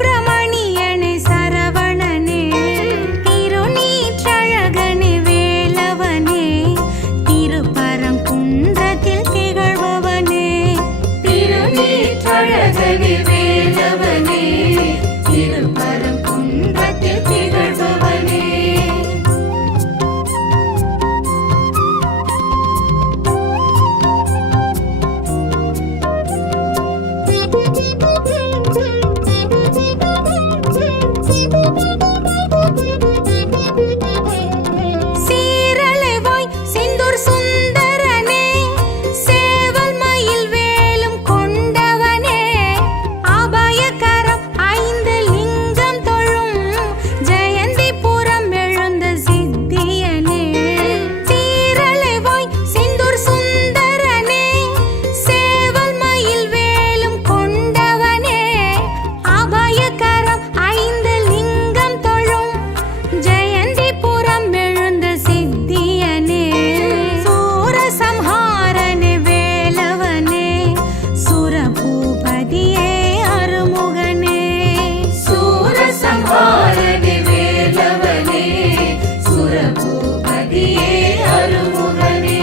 சுப்பிரமணியனே சரவணனே திருநீற்றழகனே வேலவனே திருப்பரங்குன்றத்தில் திகழ்பவனே திருநீற்றழகனே வேலவனே திருப்பரங்குன்றத்தில் திகழ்பவனே சீரலைவாய் செந்தூர் சுந்தரனே சேவல் மயில் வேலும் கொண்டவனே அபயகரம் ஐந்து லிங்கம் தொழும் ஜெயந்திபுரம் எழுந்த சித்தியனே சீரலைவாய் செந்தூர் சுந்தரனே சேவல் மயில் வேலும் கொண்டவனே அபயகரம் ஐந்து லிங்கம் தொழும் ஜெயந்திபுரம் எழுந்த சித்தியனே சூரசம்ஹாரனே வேலவனே சுரபூபதியே அருமுகனே சூரசம்ஹாரனே வேலவனே சுரபூபதியே அருமுகனே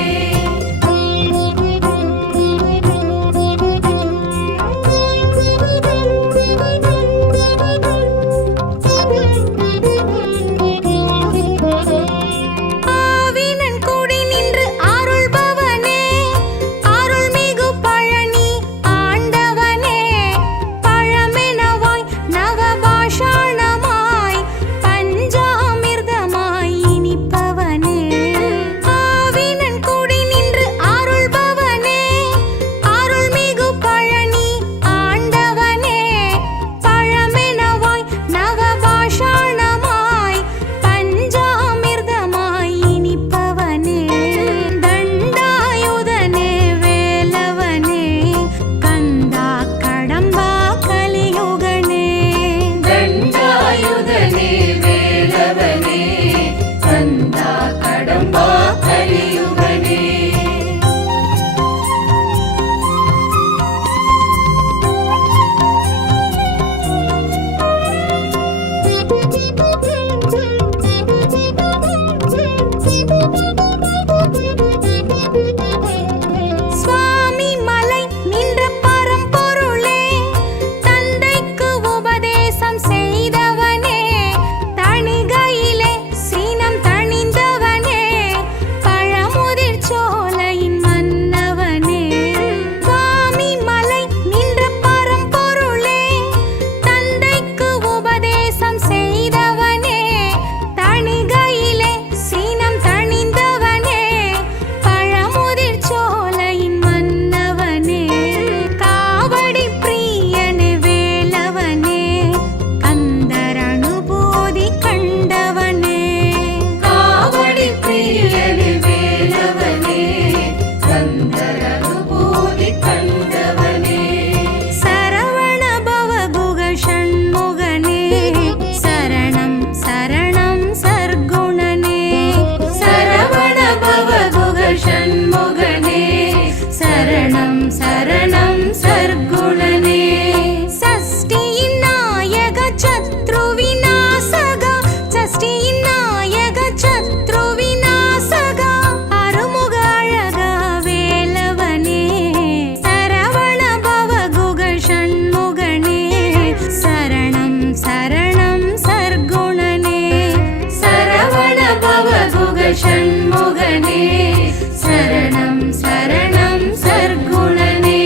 ஆவினன் கூடி நின்று அருள்பவனே அருள்மிகு பழனி ஆண்டவனே பழமெனவாய் நவபாஷாணமாய் பஞ்சாமிர்தமாய் இனிப்பவனே ஆவினன் கூடி நின்று அருள்பவனே அருள்மிகு பழனி ஆண்டவனே பழமெனவாய் நவபாஷாணமாய் பஞ்சாமிர்தமாய் இனிப்பவனே தண்டாயுதனே வேலவனே கந்தா கடம்பா கலியுகனே தண்டாயுதனே வேலவனே கந்தா கடம்பா கலியுகனே சுவாமி மலை நின்ற பரம்பொருளே தந்தைக்கு உபதேசம் செய்தவனே தணிகையிலே சீனம் தணிந்தவனே பழமுதிர் சோலையின் மன்னவனே சுவாமி மலை நின்ற பரம்பொருளே தந்தைக்கு உபதேசம் செய்தவனே தணிகையிலே சீனம் தணிந்தவனே பழமுதிர் சோலையின் மன்னவனே காவடி பிரியனே வேலவனே கந்தர் அனுபூதி கண்டவனே காவடி பிரியனே வேலவனே கந்தர் அனுபூதி கண்டவனே சரவண பவகுக ஷண்முகனே சரணம் சரணம் சர்க்குணனே சரவண பவகுக ஷண்முகனே சரணம் சரணம் சர்க்குணனே சஷ்டியின் நாயக சத்ரு விநாசக சஷ்டியின் நாயக சத்ரு விநாசக அருமுக அழகா வேலவனே சரவண பவகுக ஷண்முகனே சரணம் சரணம் சர்க்குணனே சரவண பவகுக ஷண்முகனே சரணம் சரணம் சர்க்குணனே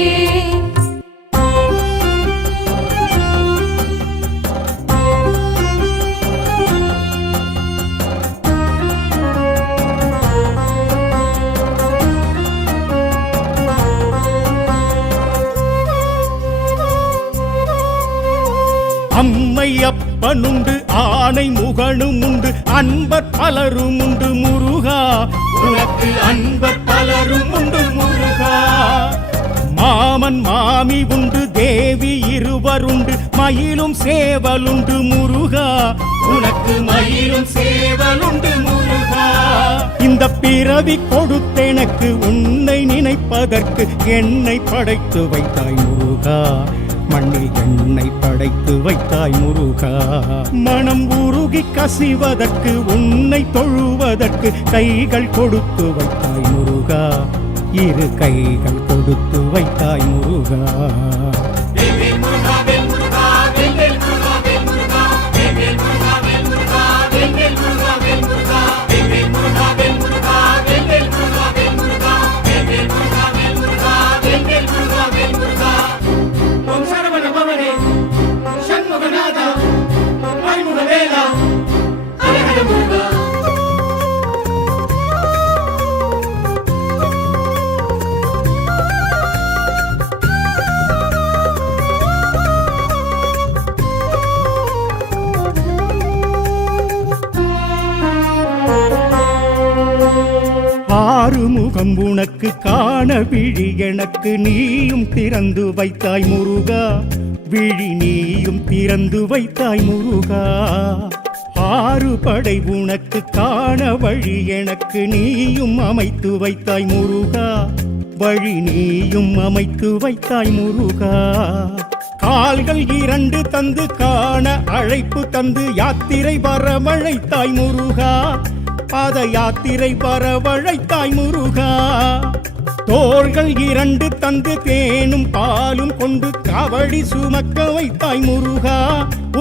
அம்மை அப்பனுண்டு ஆனை முகனும் உண்டு அன்பர் பலரும் உண்டு முருகா உனக்கு அன்பர் பலரும் உண்டு முருகா மாமன் மாமி உண்டு தேவி இருவருண்டு மயிலும் சேவலுண்டு முருகா உனக்கு மயிலும் சேவலுண்டு முருகா இந்த பிறவி கொடுத்தெனக்கு உன்னை நினைப்பதற்கு என்னை படைத்து வைத்தாய் முருகா மண்ணில் என்னை படைத்து வைத்தாய் முருகா. மனம் உருகி கசிவதற்கு உன்னை தொழுவதற்கு கைகள் கொடுத்து வைத்தாய் முருகா. இரு கைகள் கொடுத்து வைத்தாய் முருகா. ஆறுமுகம் உனக்கு காண விழி எனக்கு நீயும் திறந்து வைத்தாய் முருகா. விழி நீயும் திறந்து வைத்தாய் முருகா. ஆறு படை உனக்கு காண வழி எனக்கு நீயும் அமைத்து வைத்தாய் முருகா. வழி நீயும் அமைத்து வைத்தாய் முருகா. கால்கள் இரண்டு தந்து காண அழைப்பு தந்து யாத்திரை வரவழைத்தாய் முருகா. பாத யாத்திரை வரவழைத்தாய் முருகா. தோள்கள் இரண்டு தந்து தேனும் பாலும் கொண்டு காவடி சுமக்க வைத்தாய் முருகா.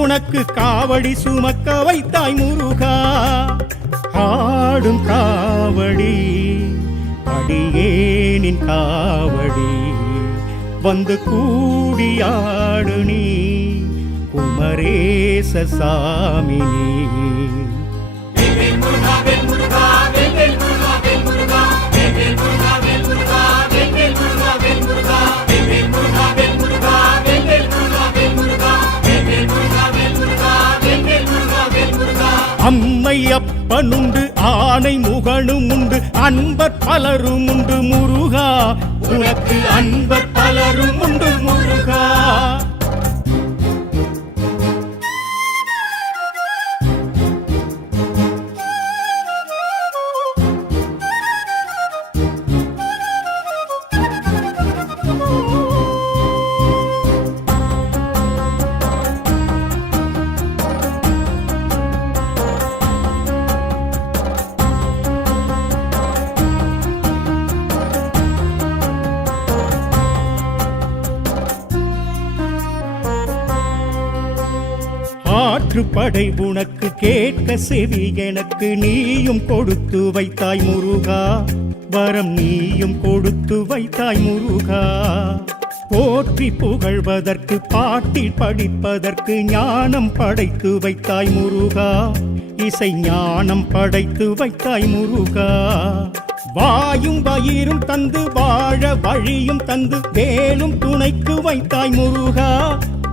உனக்கு காவடி சுமக்க வைத்தாய் முருகா. ஆடும் காவடி அடியேனின் காவடி வந்து கூடியாடு நீ குமரேச சாமி நீ. அம்மை அப்பனுண்டு ஆணை முகனும் உண்டு அன்பர் பலரும் உண்டு முருகா. உனக்கு அன்பர் பலரும் உண்டு முருகா. படை உனக்கு கேட்க செவி எனக்கு நீயும் கொடுத்து வைத்தாய் முருகா. வரம் நீயும் கொடுத்து வைத்தாய் முருகா. போற்றி புகழ்வதற்கு பாட்டில் படிப்பதற்கு ஞானம் படைத்து வைத்தாய் முருகா. இசை ஞானம் படைத்து வைத்தாய் முருகா. வாயும் வயிறும் தந்து வாழ வழியும் தந்து வேலும் துணைக்கு வைத்தாய் முருகா.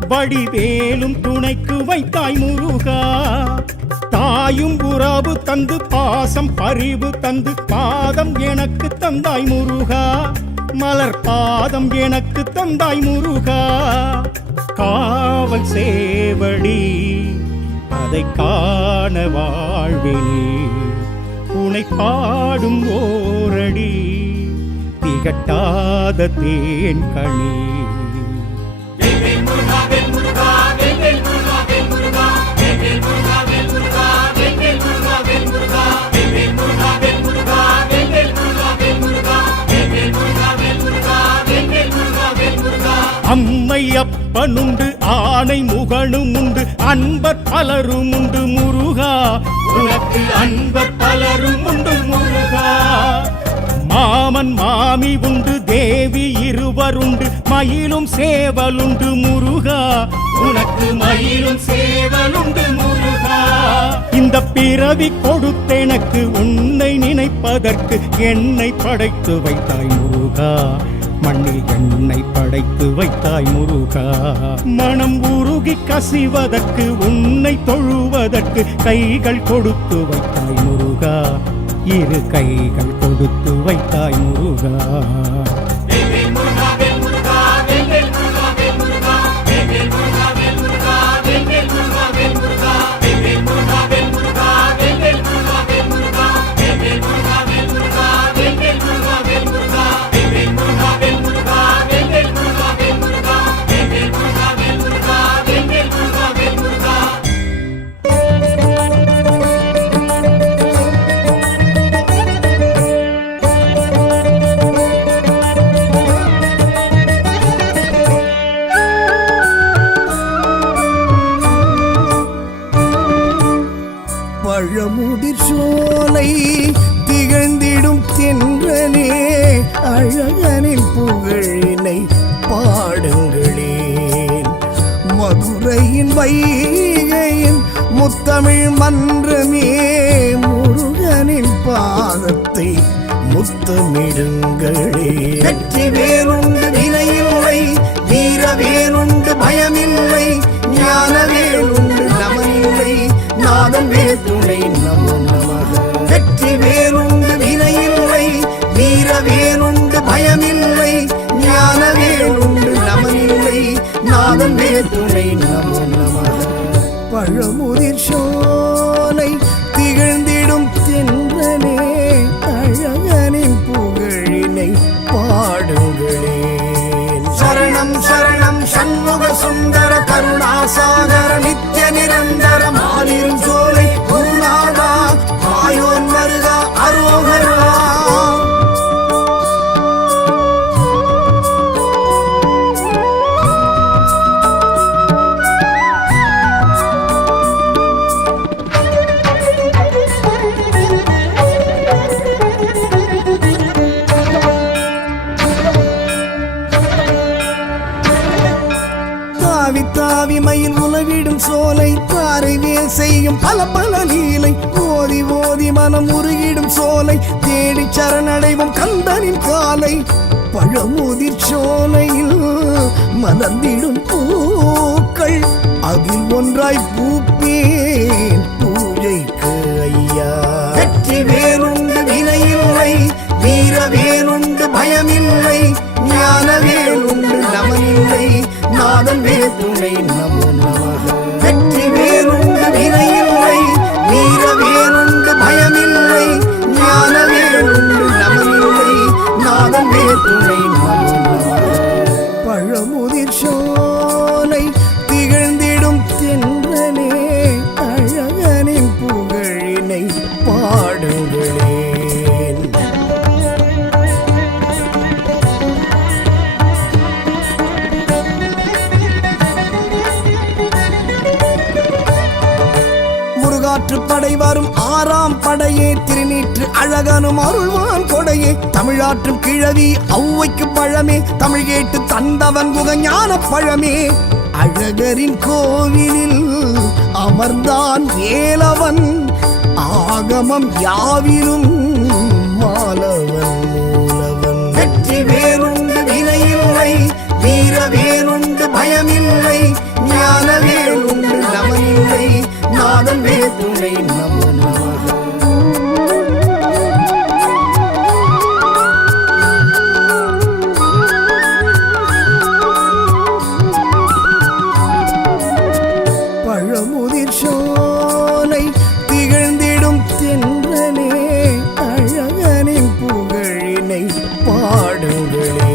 வடிவேலும் துணைக்கு வைத்தாய் முருகா. தாயும் உறவு தந்து பாசம் பரிவு தந்து பாதம் எனக்கு தந்தாய் முருகா. மலர் பாதம் எனக்கு தந்தாய் முருகா. காவல் சேவடி அதை காண வாழ்வினி உனை பாடும் ஓரடி திகட்டாத தேன் கனி. அம்மை அப்பனுண்டு ஆணை முகனும் உண்டு அன்பர் பலரும் உண்டு முருகா. உனக்கு அன்பர் பலரும் உண்டு முருகா. மாமன் மாமி உண்டு தேவி இருவருண்டு மயிலும் சேவலுண்டு முருகா. உனக்கு மயிலும் சேவலுண்டு முருகா. இந்த பிறவி கொடுத்தெனக்கு உன்னை நினைப்பதற்கு என்னை படைத்து வைத்தாய் முருகா. மண்ணில் என்னை படைத்து வைத்தாய் முருகா. மனம் உருகி கசிவதற்கு உன்னை தொழுவதற்கு கைகள் கொடுத்து வைத்தாய் முருகா. இரு கைகள் கொடுத்து வைத்தாய் முருகா. முருகா பழமுதிர் சோலை திகழ்ந்திடும் தென்றலே அழகனின் புகழினை பாடுங்களேன். மதுரையின் வைகையின் முத்தமிழ் மன்றமே முருகனின் பாதத்தை முத்தமிடுங்களே. வெற்றி வேறுண்டு வினையில்லை, வீர வேறுண்டு பயமில்லை, ஞான வேறுண்டு நமனில்லை, நாதன் வேற்றுணை நமோ நமக. வெற்றி வேறுண்டு வினையில்லை, வீர வேறுண்டு பயமில்லை, ஞான வேறுண்டு நமனில்லை, நாதன் வேற்றுணை நமோ நமக. பழமுதிர் சோலை திகழ்ந்திடும் தென்றலே அழகனின் புகழினை பாடுங்களேன். சரணம் சரணம் சண்முக சுந்தர கருணாசாகர நித்ய நிரந்தர மாலிரும் சோலை குருநாதா ஆயோன் வருகா அரோகரா. தாவி மயில் உலவிடும் சோலை தாரை வேல் செய்யும் பல பல லீலை ஓதி ஓதி மனம் உருகிடும் சோலை தேடி சரணடைவும் கந்தனின் காலை. பழமுதிர் சோலையில் மலர்ந்திடும் பூக்கள் அதில் ஒன்றாய் பூப்பேன் பூஜைக்கு ஐயா. வெற்றி வேறுண்டு வினையில்லை, வீர வேறுண்டு பயமில்லை, ஞான வேறுண்டு நமனில்லை, நாதன் வேற்றுணை நமோ நமக. வெற்றி வேறுண்டு வினையில்லை, வீர வேறுண்டு பயமில்லை, ஞான வேறுண்டு நமனில்லை, நாதன் வேற்றுணை நமோ நமக. பழமுதிர் சோலை திகழ்ந்திடும் தென்றலே அழகனின் புகழினை பாடுங்களேன். படை வரும் ஆறாம் படையே திருநீற்று அழகனும் அருள்வான் கொடையே தமிழாற்றும் கிழவி ஔவைக்கு பழமே தமிழ் கேட்டு தந்தவன் குகஞான பழமே. அழகரின் கோவிலில் அமர்ந்தான் வேலவன் ஆகமம் யாவிலும் மாலவன் மூலவன். வெற்றி வேறுண்டு வினையில்லை, வீர வேறுண்டு பயமில்லை, ஞான வேறுண்டு நமனில்லை, நாதன் வேற்றுணை நமோ நமக. பழமுதிர் சோலை திகழ்ந்திடும் தென்றலே அழகனின் புகழினை பாடுங்களேன்.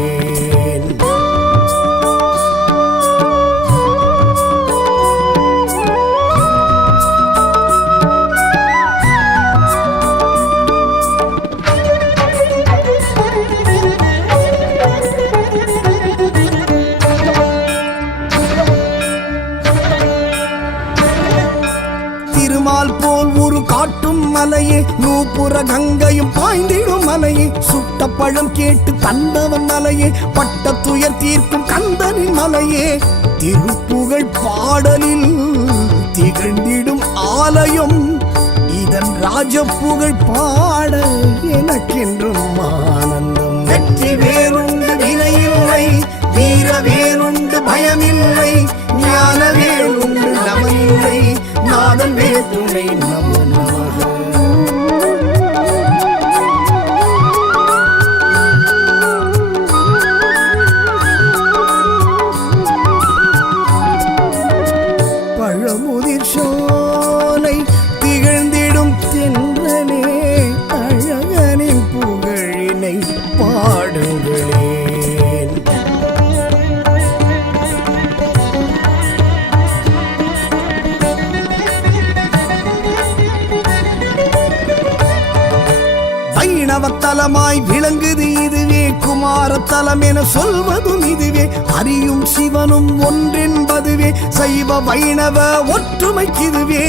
திருமால் போல் ஒரு காட்டும் மலையே நூப்புற கங்கையும் பாய்ந்திடும் மலையே சுட்ட பழம் கேட்டு தந்தவன் மலையே பட்ட துயர் தீர்க்கும் கந்தனின் மலையே. திருப்புகழ் பாடலில் திகழ்ந்திடும் ஆலயம் இதன் ராஜப்புகழ் பாட எனக்கென்றும் ஆனந்தம். வெற்றி வேறுண்டு வினையில்லை, வீர வேறுண்டு பயமில்லை, ஞான வேறுண்டு நமனில்லை, நாதன் வேற்றுணை நமோ நமக. பழமுதிர் சோலை திகழ்ந்திடும் தென்றலே அழகனின் புகழினை பாடுங்களேன். வைணவத்தலமாய் விளங்குது இதுவே குமாரத்தலம் என சொல்வதும் இதுவே அறியும் சிவனும் ஒன்றென்பதுவே சைவ வைணவ ஒற்றுமைக்கிதுவே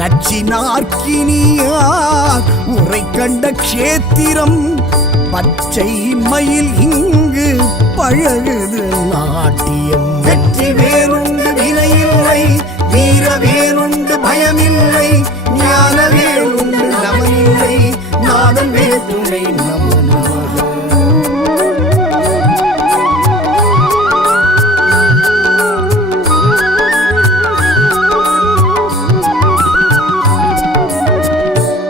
நச்சினார்க்கினியார் உரை கண்ட க்ஷேத்திரம் பச்சை மயில் இங்கு பழகுது நாட்டியம். வெற்றி வேறுண்டு வினையில்லை, வீர வேறுண்டு பயமில்லை, ஞான வேறுண்டு நமனில்லை, நாதன் வேதுணை நம நமக.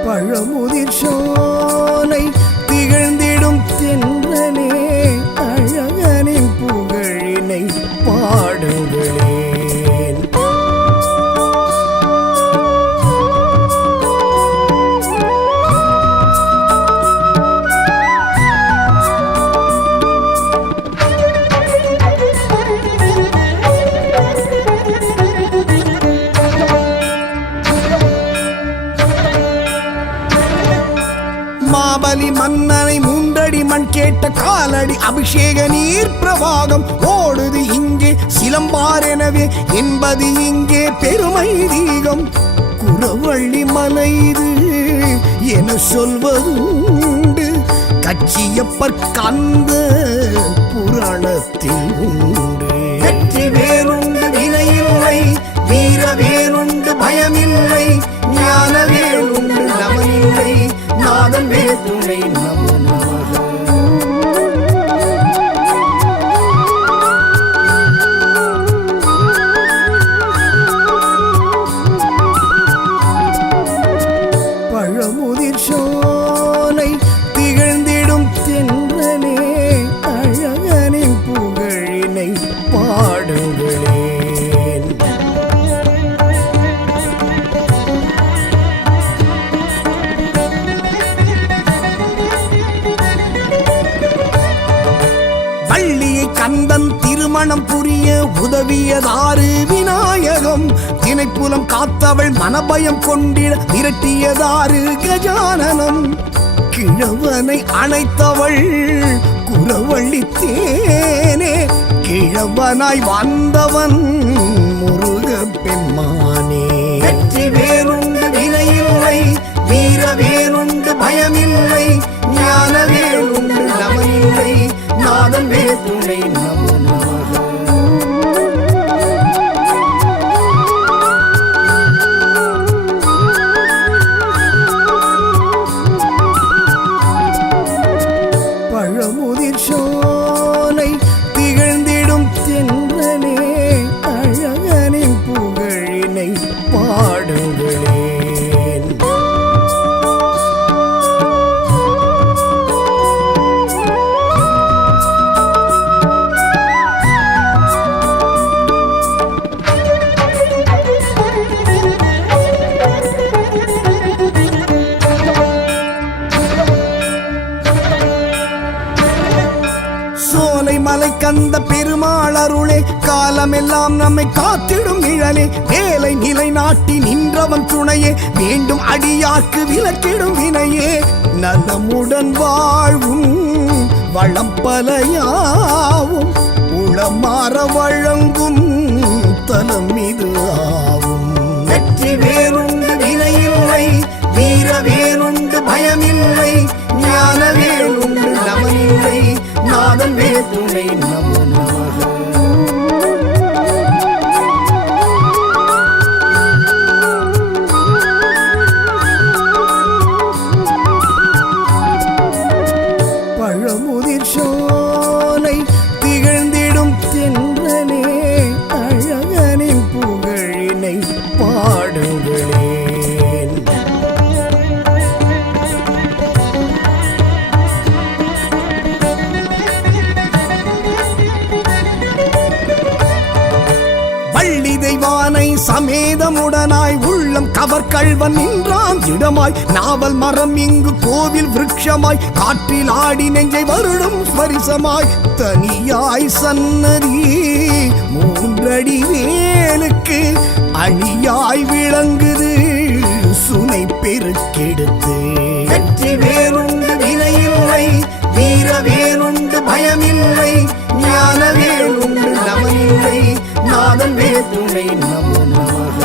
பழமுதிர் சோலை திகழ்ந்திடும் தென்றலே, அழகனின் புகழினை பாடுங்களேன். மாபலி மன்னனை மூன்றடி மண் கேட்ட காலடி அபிஷேக நீர் பிரவாகம் ஓடுது இங்கே சிலம்பார் எனவே என்பது இங்கே பெருமை தீகம். குறவள்ளி மலை இது என சொல்வதுண்டு, கச்சியப்பர் கந்த புராணத்தில் உண்டு. வெற்றி வேறுண்டு வினையில்லை, வீர வேறுண்டு பயமில்லை, ஞான வேறுண்டு நமனில்லை, நாதன் வேதுணை நம நமக. பழமுதிர் சோலை திகழ்ந்திடும் தென்றலே, அழகனின் புகழினை பாடுங்களேன். வள்ளியை கந்தன் திருமணம் புரிய உதவியதாறு விநாயகம், தினைப்புலம் காத்தவள் மனபயம் கொண்டிட விரட்டியதாறு கஜானனம். கிழவனை அணைத்தவள் குறவள்ளி தேனே, கிழவனாய் வந்தவன் முருக பெம்மானே. வெற்றி வேறுண்டு வினையில்லை, வீர வேறுண்டு பயமில்லை, ஞான வேறுண்டு நமனில்லை, நாதன் வேதுணை நம நமக. பழமுதிர் சோலை திகழ்ந்திடும் தென்றலே, அழகனின் புகழினை பாடுங்களேன். சோலை மலை கந்த பெருமாள் அருளே, காலமெல்லாம் நம்மை காத்திடும் நிழலே, வேலை நிலை நாட்டி நின்றவன் துணையே, வேண்டும் அடியார்க்கு விலக்கிடும் வினையே, நலமுடன் வாழ்வும் வளம் பலையாவும் உளமாற வழங்கும் தலம் இது ஆவும். வெற்றி வேறுண்டு வினையில்லை, வீர வேறுண்டு பயமில்லை, ஞான வேறுண்டு நமனில்லை, நாதன் வேதுணை நம நமக. பழமுதிர் சோலை திகழ்ந்திடும் தென்றலே, அழகனின் புகழினை பாடுங்களேன். வள்ளி தெய்வானை சமேதமுடனாய் உள்ளம் கவர் கள்வன் நின்றான் இடமாய், நாவல் மரம் இங்கு கோவில் விருட்சமாய், காற்றில் ஆடி நெஞ்சை வருடும் ஸ்பரிசமாய், தனியாய் சன்னதி மூன்றடி வேலுக்கு அணியாய் விளங்குது சுனை பெருக்கெடுத்து. வெற்றி வேறுண்டு வினையில்லை, வீர வேறுண்டு பயமில்லை, ஞான வேறுண்டு நமனில்லை, நாதன் வேதுணை நம நமக.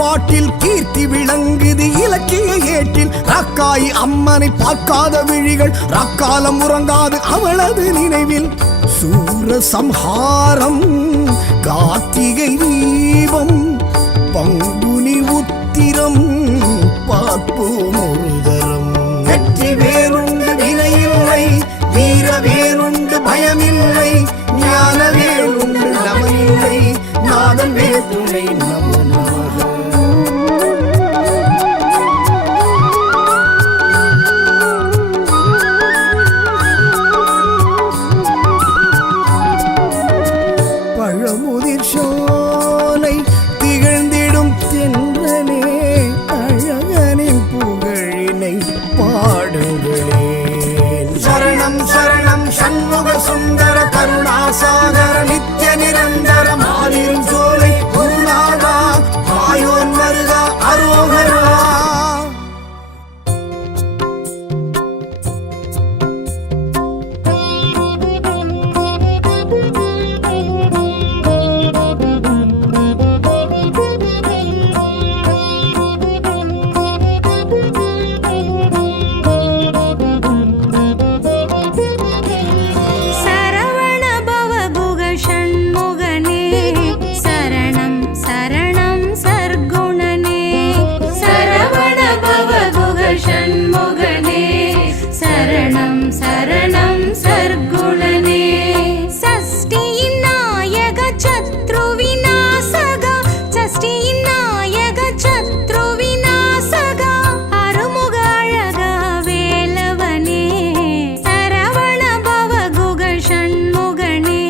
பாட்டில் கீர்த்தி விளங்குது இலக்கிய ஏற்றில் ரக்காய் அம்மனை பார்க்காத விழிகள் ரக்காலம் உறங்காது அவளது நினைவில் சூரசம்ஹாரம் கார்த்திகை தீபம் பங்குனி உத்திரம் பார்ப்போம் ஒரு தரம் வெற்றி வேறுண்டு வினையில்லை வீர வேறுண்டு பயமில்லை ஞான வேறுண்டு நமனில்லை நாதன் வேற்றுமை நம நமக பழமுதிர் சோலை திகழ்ந்திடும் தென்றலே அழகனின் புகழினை பாடுங்களே சரணம் சரணம் சண்முக சுந்தர கருணாசாகர நித்ய நிரந்தர மாலிரும் சோலை குருநாதா மாயோன் வருகா அரோகரா சரவண பவகுக ஷண்முகனே சரணம் சரணம் சர்க்குணனே சரவண பவகுக ஷண்முகனே சரணம் சரணம் சர்க்குணனே சஷ்டியின் நாயக சத்ரு விநாசக சஷ்டியின் நாயக சத்ரு விநாசக அருமுக அழக வேலவனே சரவண பவகுக ஷண்முகனே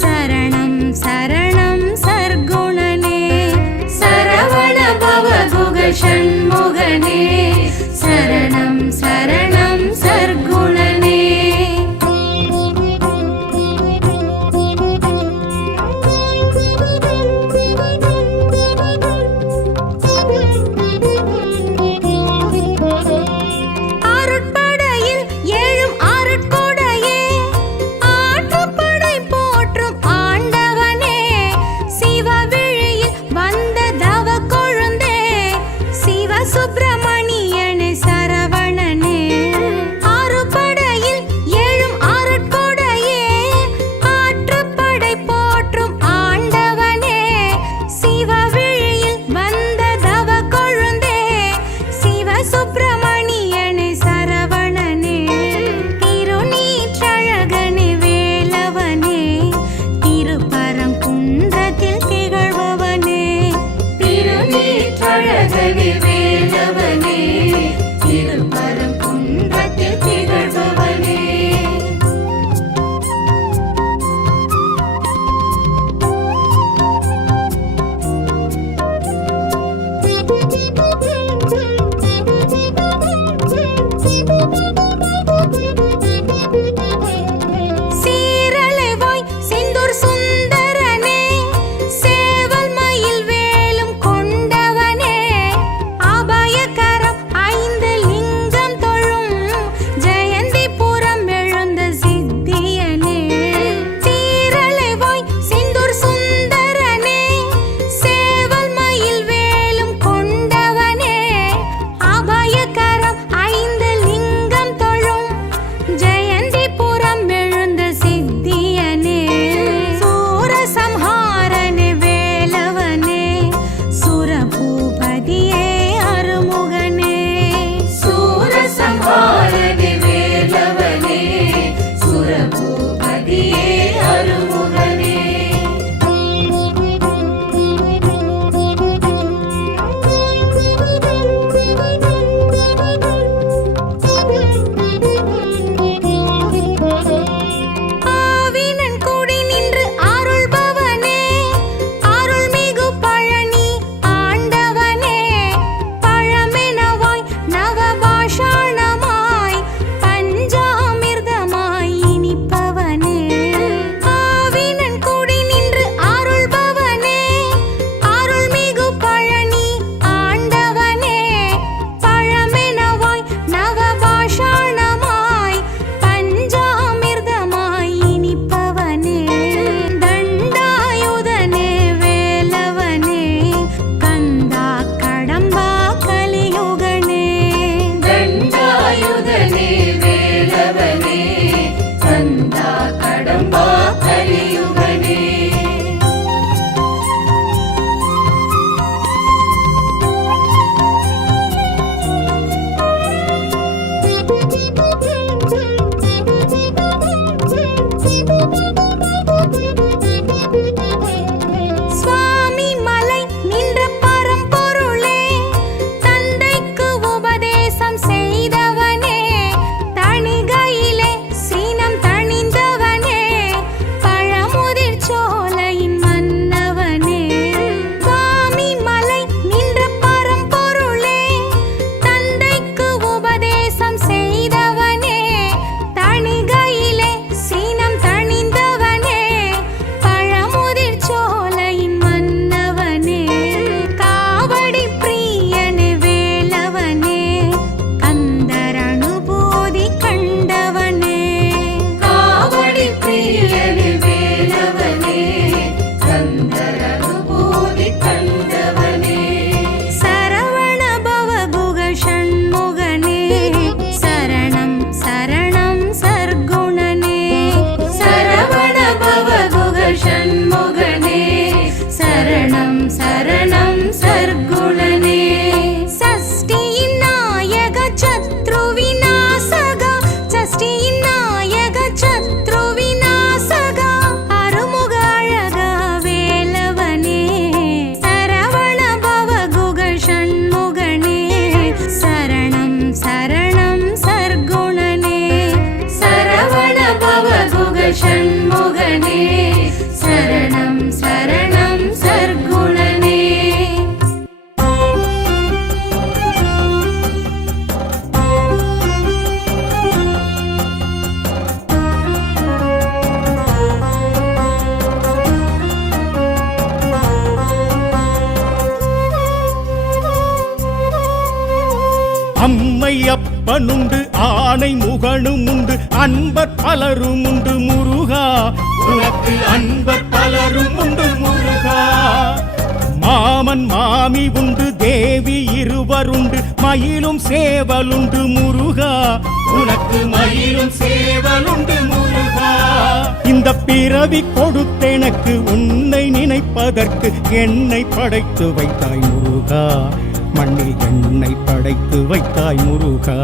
சரணம் சரணம் சர்க்குணனே சரவண பவகுக ஷண்முகனே சரணம் சரணம் சர்க்குணனே அருட்படையில் ஏழும் அருட்கொடையே ஆற்றுப்படை போற்றும் ஆண்டவனே சிவவிழியில் வந்த தவ கொழுந்தே சிவ சுப்பிரமணியனே சரவணனே அருட்படையில் ஏழும் அருட்கொடையே ஆற்றுப்படை போற்றும் ஆண்டவனே சிவவிழியில் வந்த தவ கொழுந்தே சிவ சுப்பிரமணியனே சரவணனே திருநீற்றழகனே வேலவனே திருப்பரங்குன்றத்தில் திகழ்பவனே திருநீற்றழகனே வேலவனே திருப்பரங்குன்றத்தில் திகழ்பவனே சீரலைவாய் செந்தூர் சுந்தரனே சேவல் மயில் வேலும் கொண்டவனே அபயகர அம்மை அப்பனுண்டு ஆணை முகனும் உண்டு அன்பர் பலரும் உண்டு முருகா உனக்கு அன்பர் பலரும் உண்டு முருகா மாமன் மாமி உண்டு தேவி இருவருண்டு மயிலும் சேவலுண்டு முருகா உனக்கு மயிலும் சேவலுண்டு முருகா இந்த பிறவி கொடுத்தெனக்கு உன்னை நினைப்பதற்கு என்னை படைத்து வைத்தாய் முருகா மண்ணில் என்னை படைத்து வைத்தாய் முருகா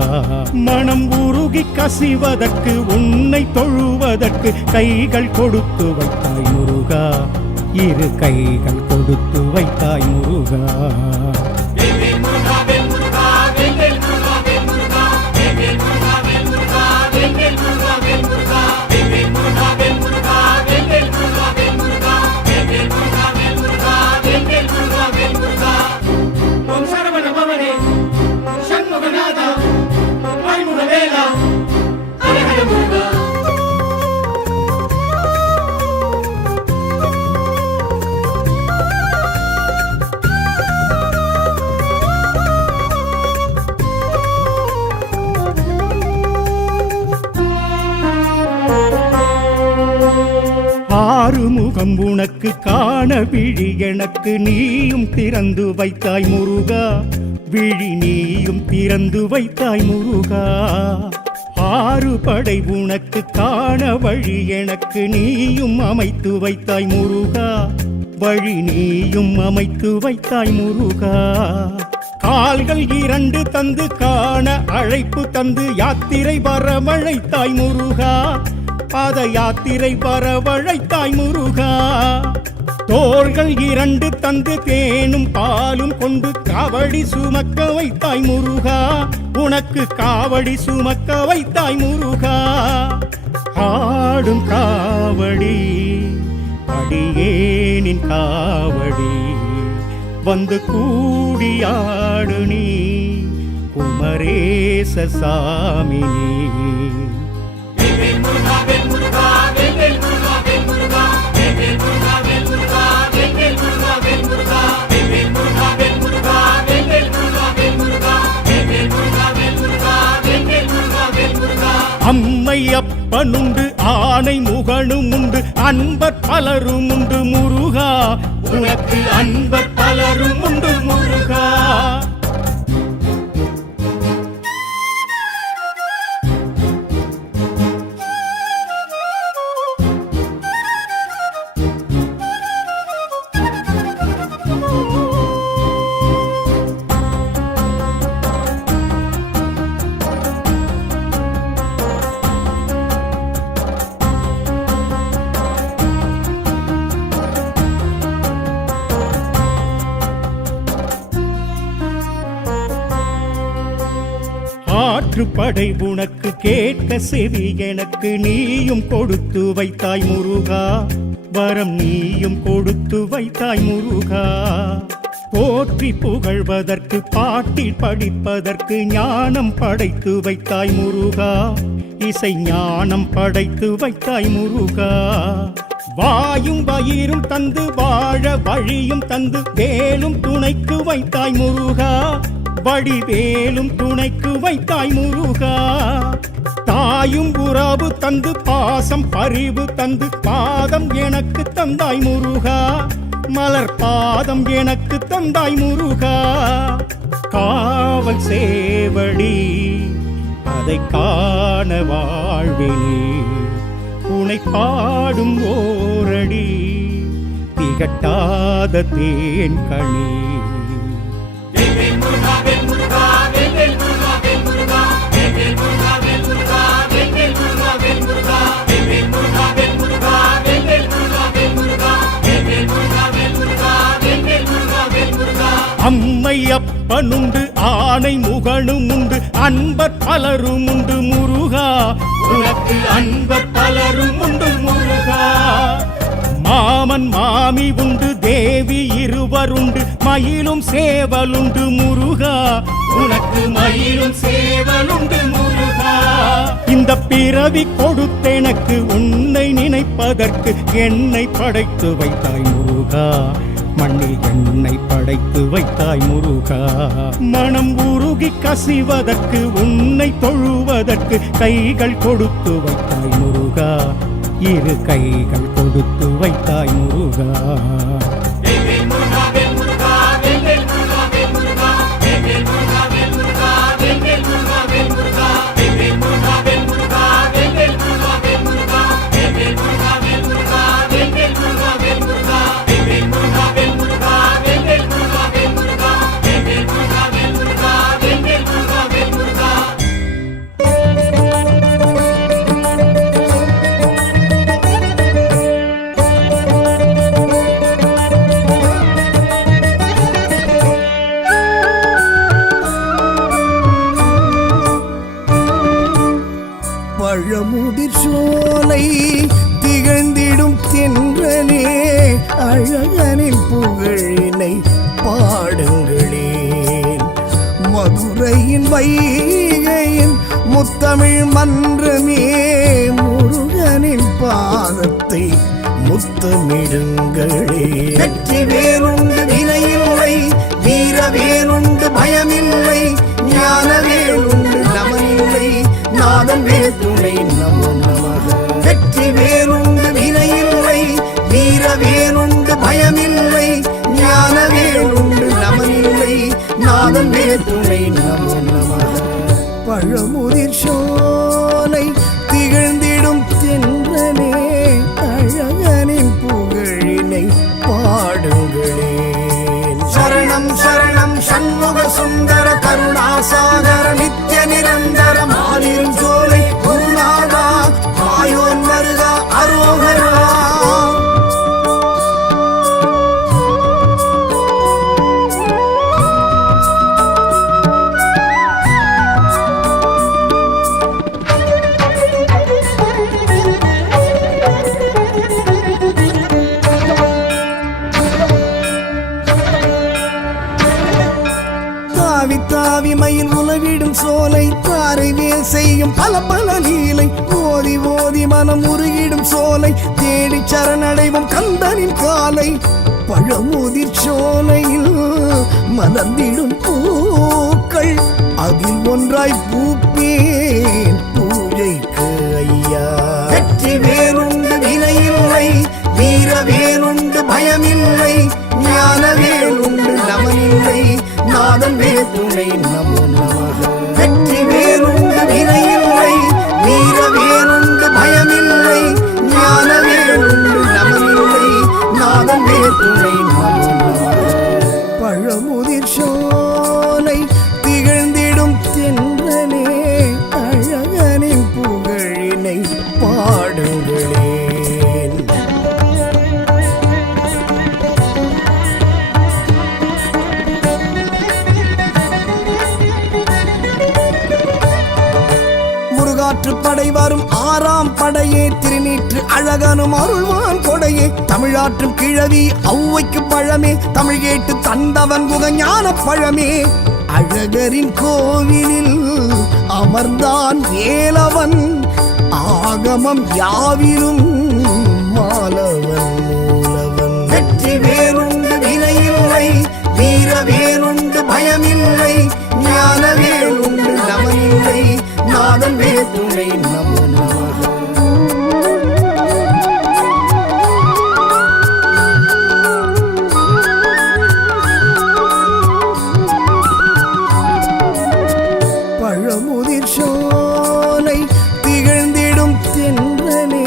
மனம் உருகி கசிவதற்கு உன்னை தொழுவதற்கு கைகள் கொடுத்து வைத்தாய் முருகா இரு கைகள் கொடுத்து வைத்தாய் முருகா ஆறுமுகம் உனக்கு காண விழி எனக்கு நீயும் திறந்து வைத்தாய் முருகா விழி நீயும் திறந்து வைத்தாய் முருகா ஆறு படை உனக்கு காண வழி எனக்கு நீயும் அமைத்து வைத்தாய் முருகா வழி நீயும் அமைத்து வைத்தாய் முருகா கால்கள் இரண்டு தந்து காண அழைப்பு தந்து யாத்திரை வரவழைத்தாய் முருகா பாத யாத்திரை வரவழைத்தாய் முருகா தோள்கள் இரண்டு தந்து தேனும் பாலும் கொண்டு காவடி சுமக்க வைத்தாய் முருகா உனக்கு காவடி சுமக்க வைத்தாய் முருகா ஆடும் காவடி அடியேனின் காவடி வந்து கூடியாடு நீ குமரேச சாமி அம்மை அப்பனுண்டு ஆணை முகனும் உண்டு அன்பர் பலரும் உண்டு முருகா உனக்கு அன்பர் பலரும் உண்டு முருகா படை உனக்கு கேட்க செவி எனக்கு நீயும் கொடுத்து வைத்தாய் முருகா வரம் நீயும் கொடுத்து வைத்தாய் முருகா போற்றி புகழ்வதற்கு பாட்டில் படிப்பதற்கு ஞானம் படைத்து வைத்தாய் முருகா இசை ஞானம் படைத்து வைத்தாய் முருகா வாயும் வயிறும் தந்து வாழ வழியும் தந்து வேலும் துணைக்கு வைத்தாய் முருகா வடிவேலும் துணைக்கு வைத்தாய் முருகா தாயும் உறவு தந்து பாசம் பரிவு தந்து பாதம் எனக்கு தந்தாய் முருகா மலர் பாதம் எனக்கு தந்தாய் முருகா காவல் சேவடி அதை காண வாழ்வினே உனை பாடும் ஓரடி திகட்டாத தேன் கணி அம்மை அப்பனுண்டு ஆணை முகனும் உண்டு அன்பர் பலரும் உண்டு முருகா உனக்கு அன்பர் பலரும் உண்டு முருகா மாமன் மாமி உண்டு தேவி இருவருண்டு மயிலும் சேவலுண்டு முருகா உனக்கு மயிலும் சேவலுண்டு முருகா இந்த பிறவி கொடுத்தெனக்கு உன்னை நினைப்பதற்கு என்னை படைத்து வைத்தாய் முருகா மண்ணில் என்னை படைத்து வைத்தாய் முருகா. மனம் உருகி கசிவதற்கு உன்னை தொழுவதற்கு கைகள் கொடுத்து வைத்தாய் முருகா. இரு கைகள் கொடுத்து வைத்தாய் முருகா. பழமுதிர் சோலை திகழ்ந்திடும் தென்றலே அழகனின் புகழினை பாடுங்களேன். மதுரையின் வைகையின் முத்தமிழ் மன்றமே முருகனின் பாதத்தை முத்தமிடுங்களே. வெற்றி வேறுண்டு வினையில்லை, வீர வேறுண்டு பயமில்லை, ஞான வேறுண்டு நமனில்லை, நாதன் வேற்றுணை நமோ நமக. வெற்றி வேறுண்டு வினையில்லை, வீர வேறுண்டு பயமில்லை, ஞான வேறுண்டு நமனில்லை, நாதன் வேற்றுணை நமோ நமக. பழமுதிர் சோலை திகழ்ந்திடும் தென்றலே அழகனின் புகழினை பாடுங்களேன். சரணம் சரணம் சண்முக சுந்தர கருணாசாகர நித்ய நிரந்தர மாலிரும் சோலை குருநாதா மாயோன் மருகா அரோகரா. தாவி மயில் உலவிடும் சோலை தாரை வேல் செய்யும் பல பல லீலை ஓதி ஓதி மனம் உருகிடும் சோலை தேடி சரணடைவும் கந்தனின் காலை. பழமுதிர் சோலையில் மலர்ந்திடும் பூக்கள் அதில் ஒன்றாய் பூப்பேன் பூஜைக்கு ஐயா. வெற்றி வேறுண்டு வினையில்லை, வீர வேறுண்டு பயமில்லை, ஞான வேறுண்டு நமனில்லை, நாதன் வேற்றுணை நமோ நமக. வெற்றி வேறுண்டு வினையில்லை, வீர வேறுண்டு பயமில்லை, ஞான வேறுண்டு நமனில்லை, நாதன் வேற்றுணை நமோ நமக. பழமுதிர் சோலை திகழ்ந்திடும் தென்றலே அழகனின் புகழினை பாடுங்களேன். படை வரும் ஆறாம் படையே திருநீற்று அழகனும் அருள்வான் கொடையே தமிழாற்றும் கிழவி ஔவைக்கு பழமே தமிழ் கேட்டு தந்தவன் முகஞான பழமே. அழகரின் கோவிலில் அமர்ந்தான் வேலவன் ஆகமம் யாவிலும் மாலவன் மூலவன். வெற்றி வேறுண்டு வினையில்லை, வீர வேறுண்டு பயமில்லை, ஞான வேறுண்டு நமனில்லை, நாதன் வேற்றுணை நமோ நமக. பழமுதிர் சோலை திகழ்ந்திடும் தென்றலே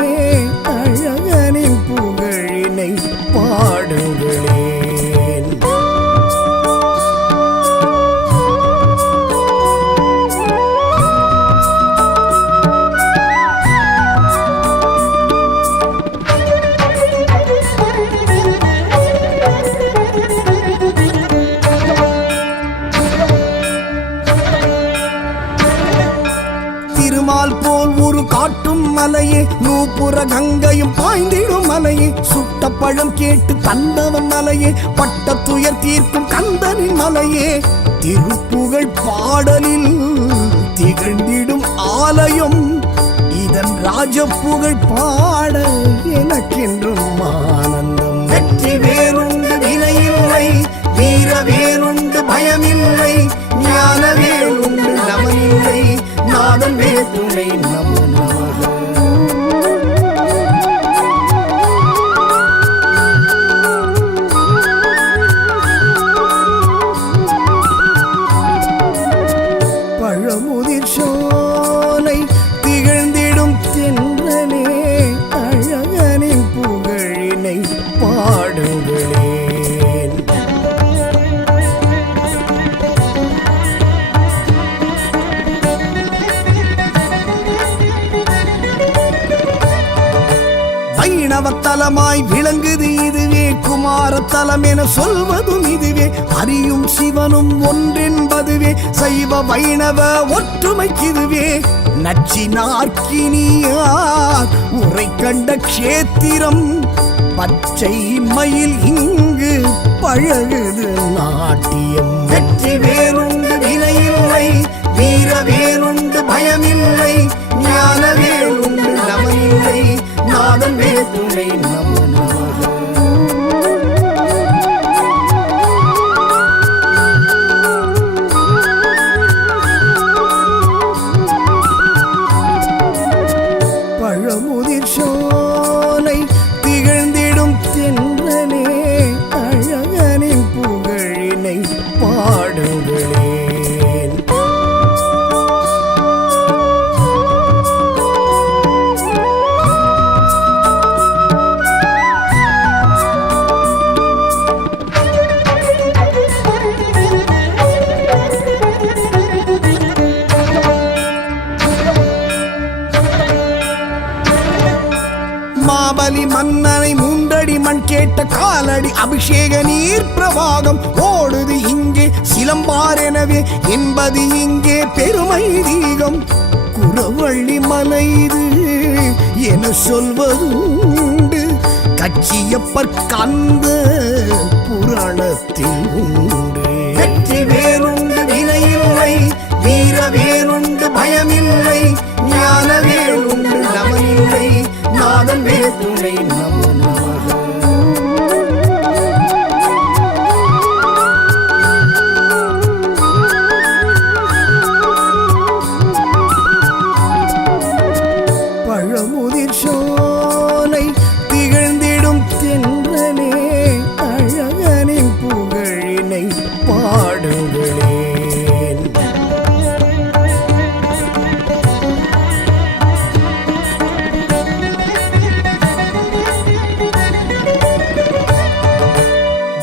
அழகனின் புகழினை பாடுங்களேன். காட்டும் மலையே நூப்புற கங்கையும் பாய்ந்திடும் மலையே சுட்ட பழம் கேட்டு தந்தவன் மலையே பட்ட துயர் தீர்க்கும் கந்தனின் மலையே திருப்புகழ் பாடலில் திகழ்ந்திடும் ஆலயம் இதன் ராஜப்புகழ் பாட எனக்கென்றும் ஆனந்தம். வெற்றி வேறுண்டு வினையே வீரவேலுண்டு பயமில்லை ஞானவேலுண்டு நமனில்லை நாதன் வேதுணை நமோ நமக. பழமுதிர் சோலை திகழ்ந்திடும் தென்றலே அழகனின் புகழினை பாடுங்களேன். வைணவத்தலமாய் விளங்குது இதுவே குமாரத்தலம் என சொல்வதும் இதுவே அறியும் சிவனும் ஒன்றென்பதுவே சைவ வைணவ ஒற்றுமைக்கிதுவே நச்சினார்க்கினியார் உரை கண்ட க்ஷேத்திரம் பச்சை மயில் இங்கு பழகுது நாட்டியம். வெற்றி வேலுண்டு வினையில்லை வீரவேலுண்டு பயமில்லை ஞானவேலுண்டு நமனில்லை நாதன் வேதுணை நமோ நமக. பழமுதிர் சோலை திகழ்ந்திடும் தென்றலே அழகனின் புகழினை பாடுங்களேன். மாபலி மன்னனை மூன்றடி மண் கேட்ட காலடி அபிஷேக நீர் பிரவாகம் ஓடுது இங்கே சிலம்பார் எனவே என்பது இங்கே பெருமை தீகம். குறவள்ளி மலை இது என சொல்வதுண்டு கச்சியப்பர் கந்த புராணத்தில் உண்டு. வெற்றி வேலுண்டு வினையில்லை வீரவேலுண்டு பயமில்லை ஞானவேலுண்டு நமனில்லை நாதன் வேதுணை நமோ நமக. பழமுதிர் சோலை திகழ்ந்திடும் தென்றலே அழகனின் புகழினை பாடுங்களேன்.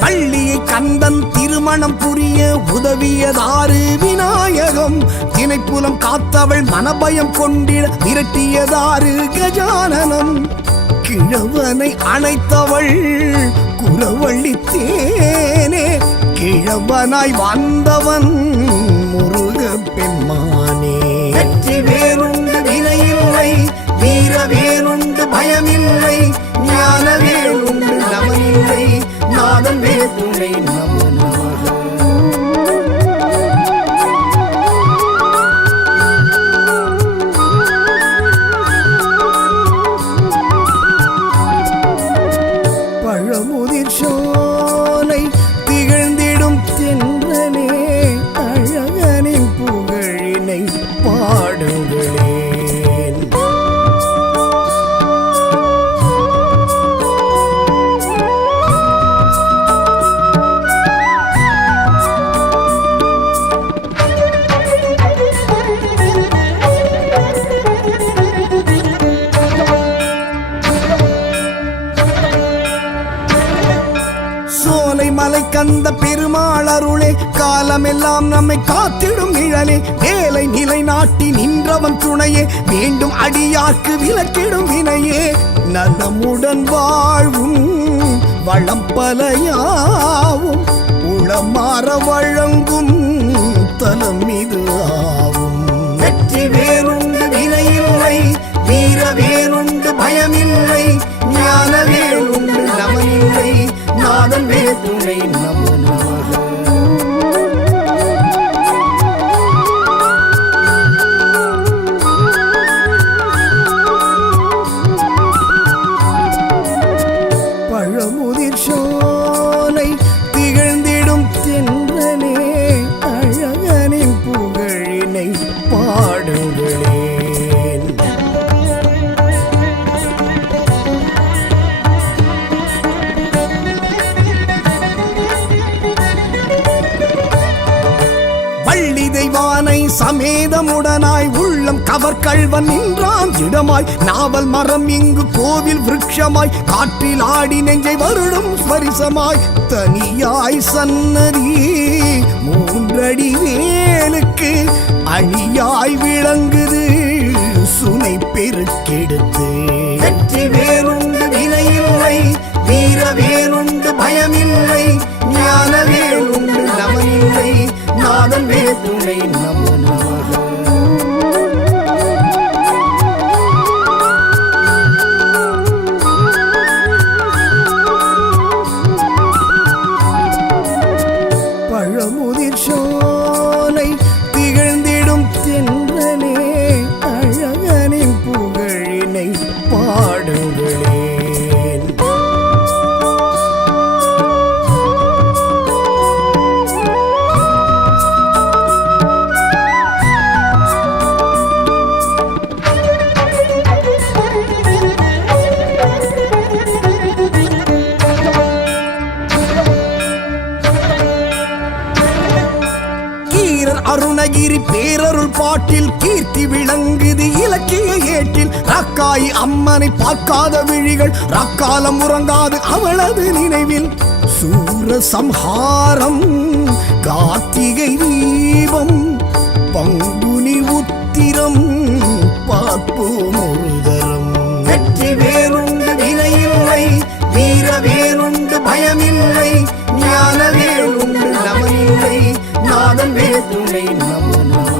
வள்ளியை கந்தன் திருமணம் புரிய உதவியதாறு விநாயகம். தினைப்புலம் காத்தவள் மனபயம் கொண்டிட விரட்டியதாறு கஜானனம். கிழவனை அணைத்தவள் குறவள்ளி தேனே கிழவனாய் வந்தவன் முருக பெம்மானே. வெற்றி வேலுண்டு வினையில்லை வீரவேலுண்டு பயமில்லை ஞானவேலுண்டு நமனில்லை நாதன் வேதுணை நமோ நமக. பழமுதிர் சோலை திகழ்ந்திடும் தென்றலே அழகனின் புகழினை பாடுங்களேன். சோலை மலை கந்த பெருமாள் அருளே காலமெல்லாம் நம்மை காத்திடும் நிழலே வேலை நிலை நாட்டி நின்றவன் துணையே வேண்டும் அடியார்க்கு விலக்கிடும் வினையே நலமுடன் வாழ்வும் வளம் பலையாவும் உளமாற வழங்கும் தலம் இது ஆவும். வெற்றி வேலுண்டு வினையில்லை வீரவேலுண்டு பயமில்லை ஞானவேலுண்டு நமனில்லை நாதன் வேதுணை நமோ நமக. பழமுதிர் சோலை திகழ்ந்திடும் தென் வள்ளி தெய்வானை சமேதமுடனாய் உள்ளம் கவர்கள்வன் நின்றான் இடமாய் நாவல் மரம் இங்கு கோவில் விருட்சமாய் காற்றில் ஆடி நெஞ்சை வருடும் ஸ்பரிசமாய் தனியாய் சன்னதி மூன்றடி வேலுக்கு அணியாய் விளங்குது சுனை பெருக்கெடுத்து வெற்றி வேறுண்டு வினையில்லை வீர வேறுண்டு பயமில்லை ஞான வேறுண்டு நமனில்லை நாதன் வேற்றுணை நமோ நமக பழமுதிர் சோலை திகழ்ந்திடும் தென்றலே அழகனின் புகழினை பாடுங்களேன் அருணகிரி பேரருள் பாட்டில் கீர்த்தி விளங்குது இலக்கிய ஏட்டில் ராக்காயி அம்மனை பார்க்காத விழிகள் ராக்காலம் உறங்காது அவளது நினைவில் சூர சம்ஹாரம் கார்த்திகை தீபம் பங்குனி உத்திரம் பார்ப்போம் ஒரு தரம் வெற்றி வேறுண்டு வினையில்லை வீர வேறுண்டு பயமில்லை ஞான வேறுண்டு நமனில்லை நாதன் வேற்றுணை நமோ நம